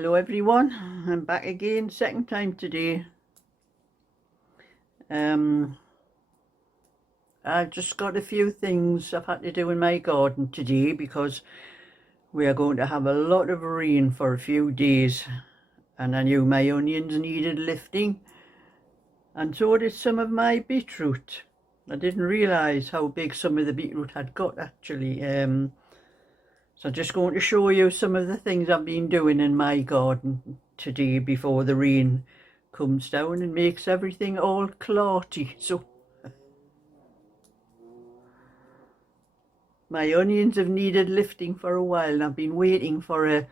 Hello everyone, I'm back again, second time today. I've just got a few things I've had to do in my garden today because we are going to have a lot of rain for a few days, and I knew my onions needed lifting, and so did some of my beetroot. I didn't realise how big some of the beetroot had got actually. So I'm just going to show you some of the things I've been doing in my garden today before the rain comes down and makes everything all clarty. So my onions have needed lifting for a while, and I've been waiting for a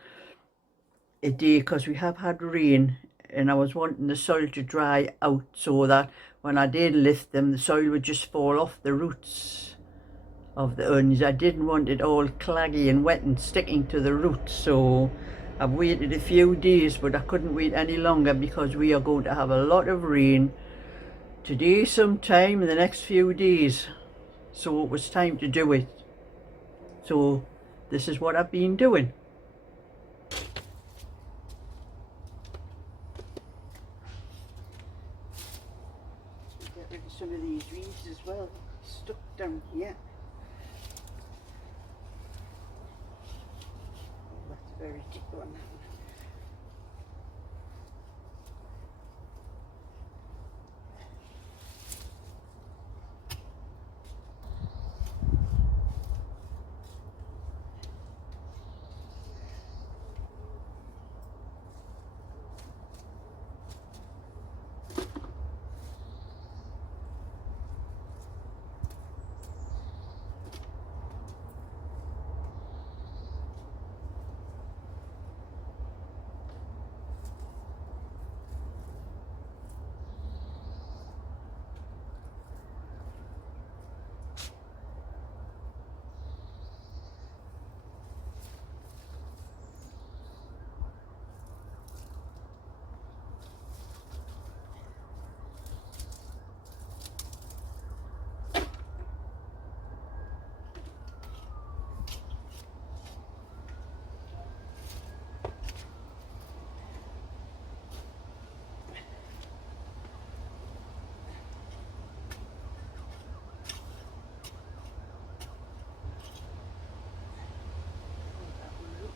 day because we have had rain, and I was wanting the soil to dry out so that when I did lift them, the soil would just fall off the roots of the onions. I didn't want it all claggy and wet and sticking to the roots, so I've waited a few days, but I couldn't wait any longer because we are going to have a lot of rain today sometime in the next few days, so it was time to do it. So this is what I've been doing. Get rid of some of these weeds as well, stuck down here. Oh, that's very deep one.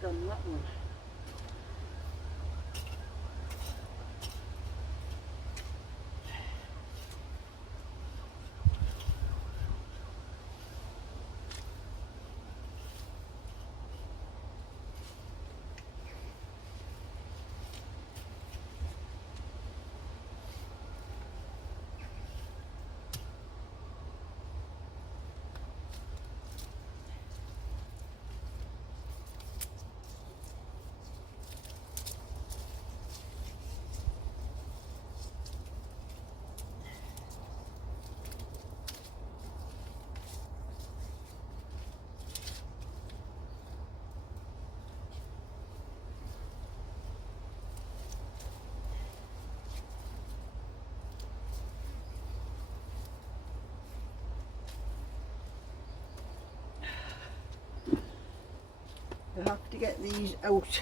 Done that one. I have to get these out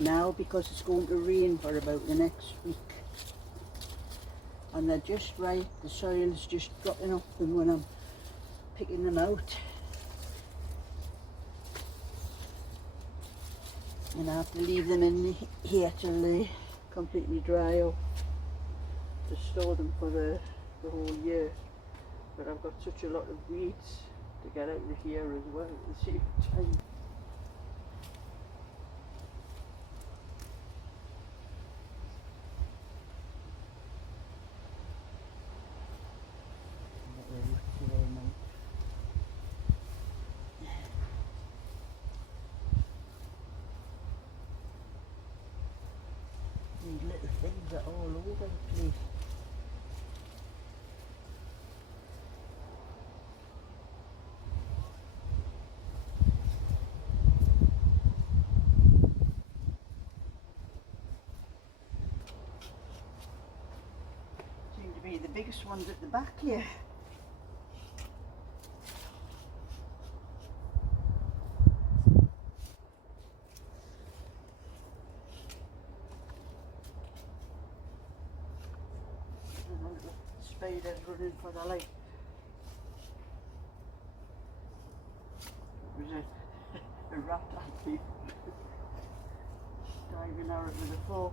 now because it's going to rain for about the next week, and they're just right, the soil's just dropping off them when I'm picking them out, and I have to leave them in here till they completely dry up to store them for the whole year. But I've got such a lot of weeds to get out of here as well at the same time. These little things are all over the place. Seem to be the biggest ones at the back here. Spiders running for their life. It was a rat at me, diving out with a fork.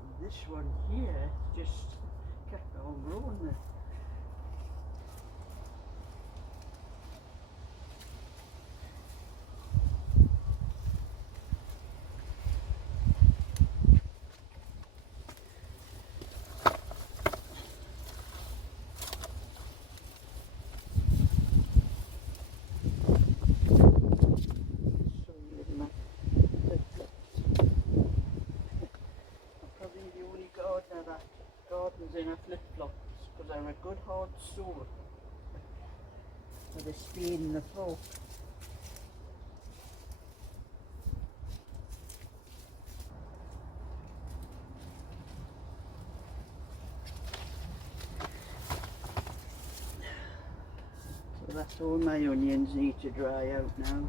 And this one here just kept on growing there. In a flip-flops because I'm a good hard store with a spade and a fork. So that's all my onions need to dry out now.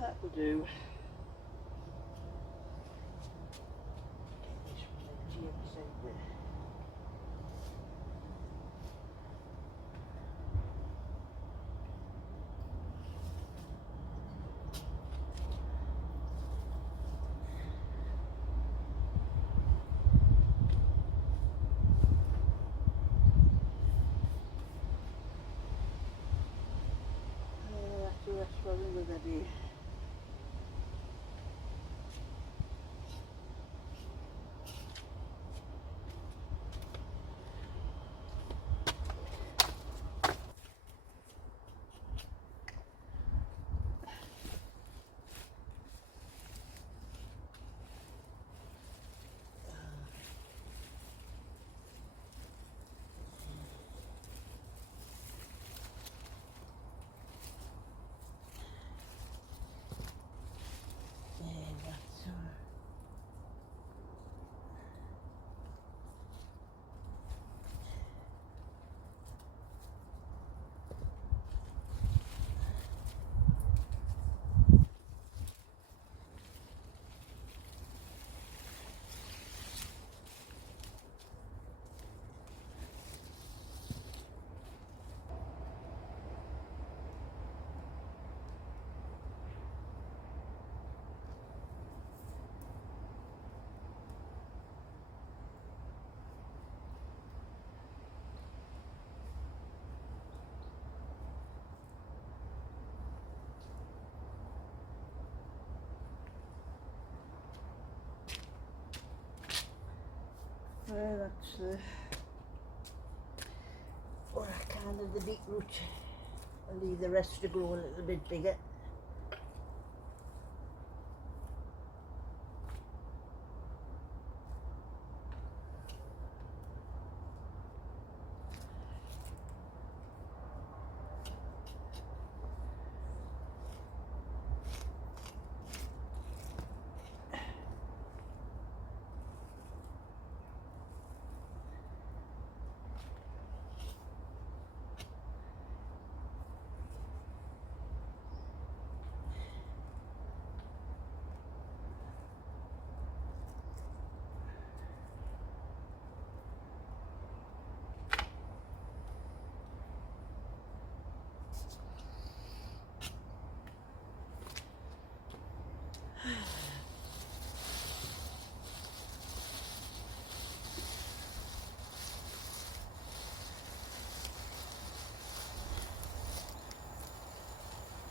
That will do. Get this one empty beside there. That's the rest for another day. Well, that's or a can of the beetroot. I'll leave the rest to grow a little bit bigger.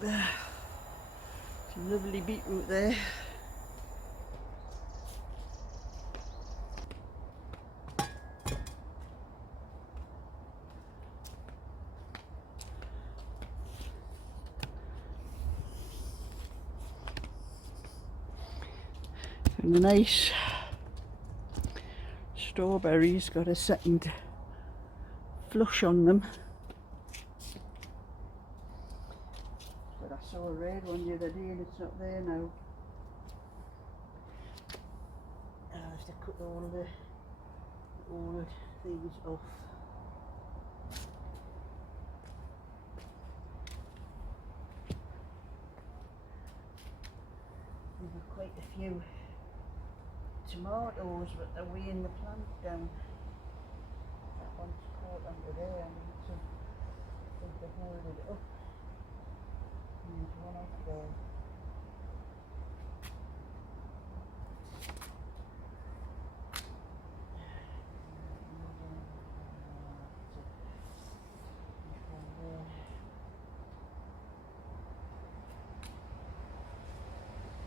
Some lovely beetroot there. And the nice strawberries got a second flush on them. But I saw a red one the other day and it's not there now. I have to cut all the things off. We've got quite a few tomatoes, but they're weighing the plant down. That one's caught under there. I need to hold it up. There's one up there.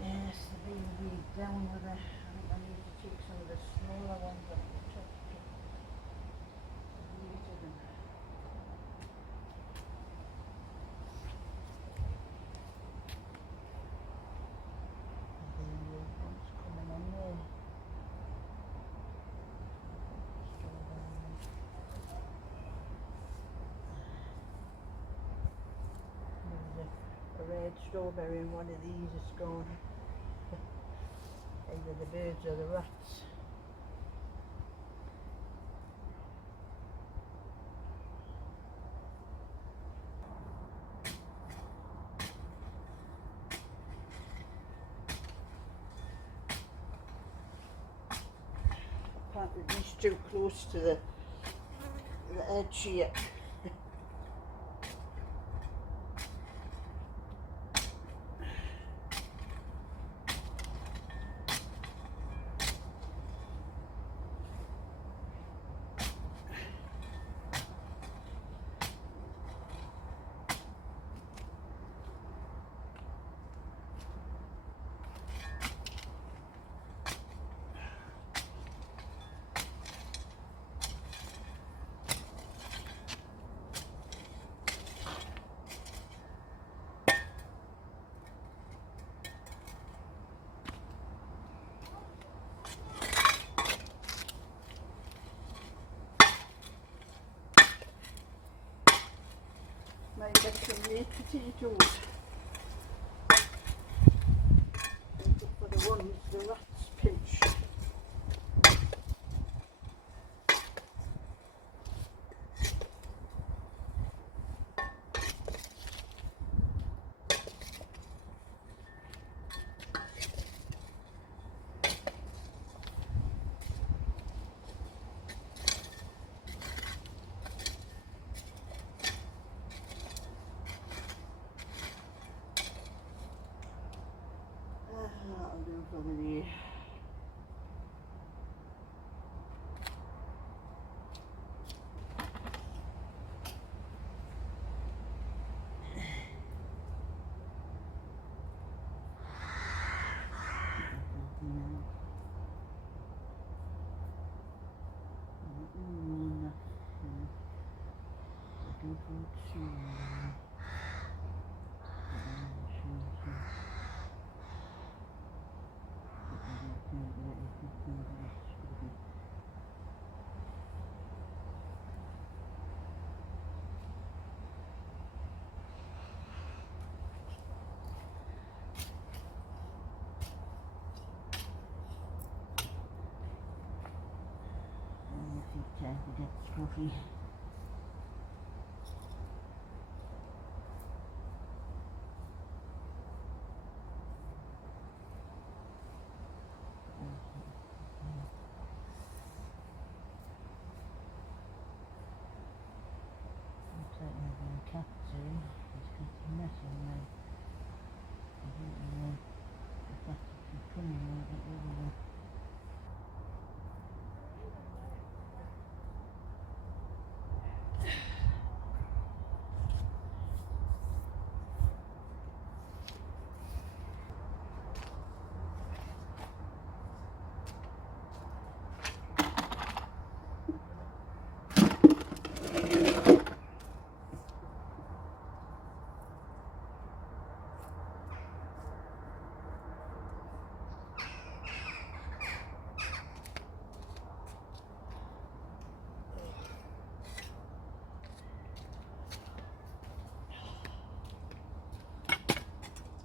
Yes, they're being weighed down with it. I think I need to take some of the smaller ones off the top to weight them. One's coming on there. There's a red strawberry and one of these is gone. Either the birds or the rats. Planted these too close to the edge here. Might get some late potatoes. For the ones the rats pinch. That'll do for the day. Time to get scruffy. Looks like there's a cat soon. It's got a mess on there. I don't know if that's coming or not.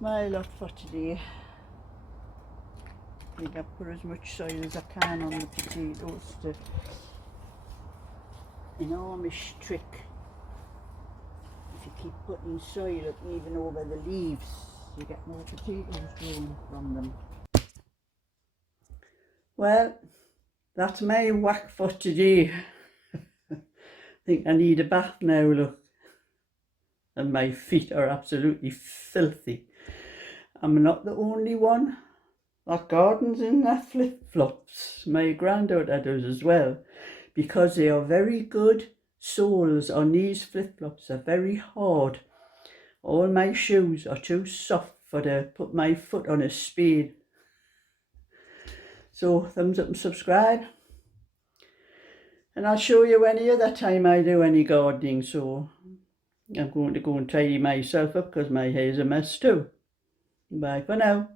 my lot for today. I think I've put as much soil as I can on the potatoes to enormous trick. If you keep putting soil up even over the leaves, you get more potatoes growing from them. Well, that's my whack for today. I think I need a bath now, look. And my feet are absolutely filthy. I'm not the only one that gardens in their flip-flops. My granddaughter does as well, because they are very good soles on these flip-flops. They're very hard. All my shoes are too soft for to put my foot on a spade. So thumbs up and subscribe. And I'll show you any other time I do any gardening. So I'm going to go and tidy myself up because my hair's a mess too. Bye for now.